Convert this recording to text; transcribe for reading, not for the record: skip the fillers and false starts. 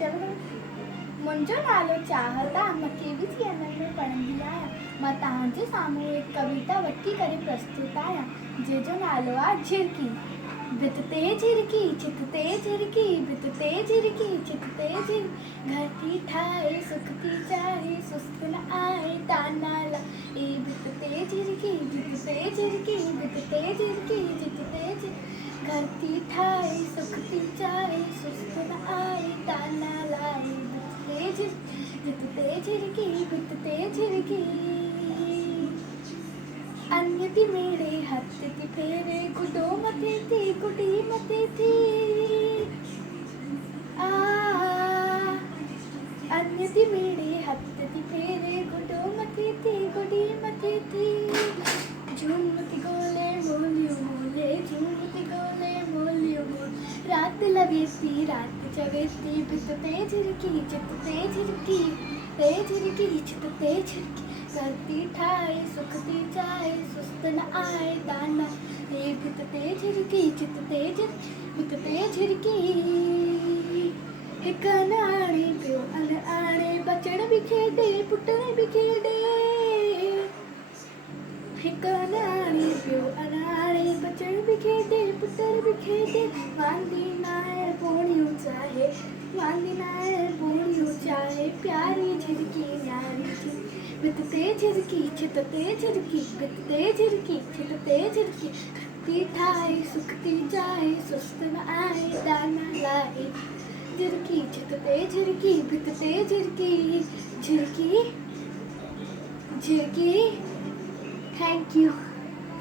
मुंहिंजो नालो चाहता मां केवी चैनल में पढ़ंदी आहियां। मां तव्हांजे साम्हूं हिकु कविता वठी करे प्रस्तुत आहियां जंहिंजो नालो आहे झिरकी। भित ते झिरकी चित ते झिरकी भित ते झिरकी चित ते झिरकी घर थी ठाहे सुख थी चाहे सुस्त न आए ताना ला ए भित ते झिरकी भित ते झिरकी भित ते झिरकी चित ते झिरकी घर थी ठाहे सुख थी चाहे सुस्त न आए ताना लाए भित ते झिरकी भित ते झिरकी अन्य ती मेरे हाथ ती फेरे गुडो मथे थी गुडी मथे थी अन्य ती मेरे हाथ ती फेरे गुडो मथे थी गुडी मथे थी झूमती गोले मोलियो मोले झूमती गोले मोलियो मोल रात लवेती रात चवेती भित ते झिरकी चित ते झिरकी चित ते झिरकी करती ठाए सुख थी चाहे सुस्त न आए दाना ए भित ते झिरकी चित ते झिरकी भित ते झिरकी हिक अनाणे पियो अनआणे बचड़ भी खेॾे पुटण भी खेॾे हिक अनाणे पियो अनाणे बचड़ भी खेॾे पुटण भी खेॾे वांदी नाहे पोणियूं चाहे वांदी नाहे पोणियूं चाहे प्यारी झिरकी न्यारी झिरकी भित ते झिरकी चित ते झिरकी भित ते झिरकी चित ते झिरकी खती ठाहे सुख थी चाहे सुस्त न आए दाना लाए झिरकी चित ते झिरकी भित ते झिरकी झिरकी झिरकी थैंक यू।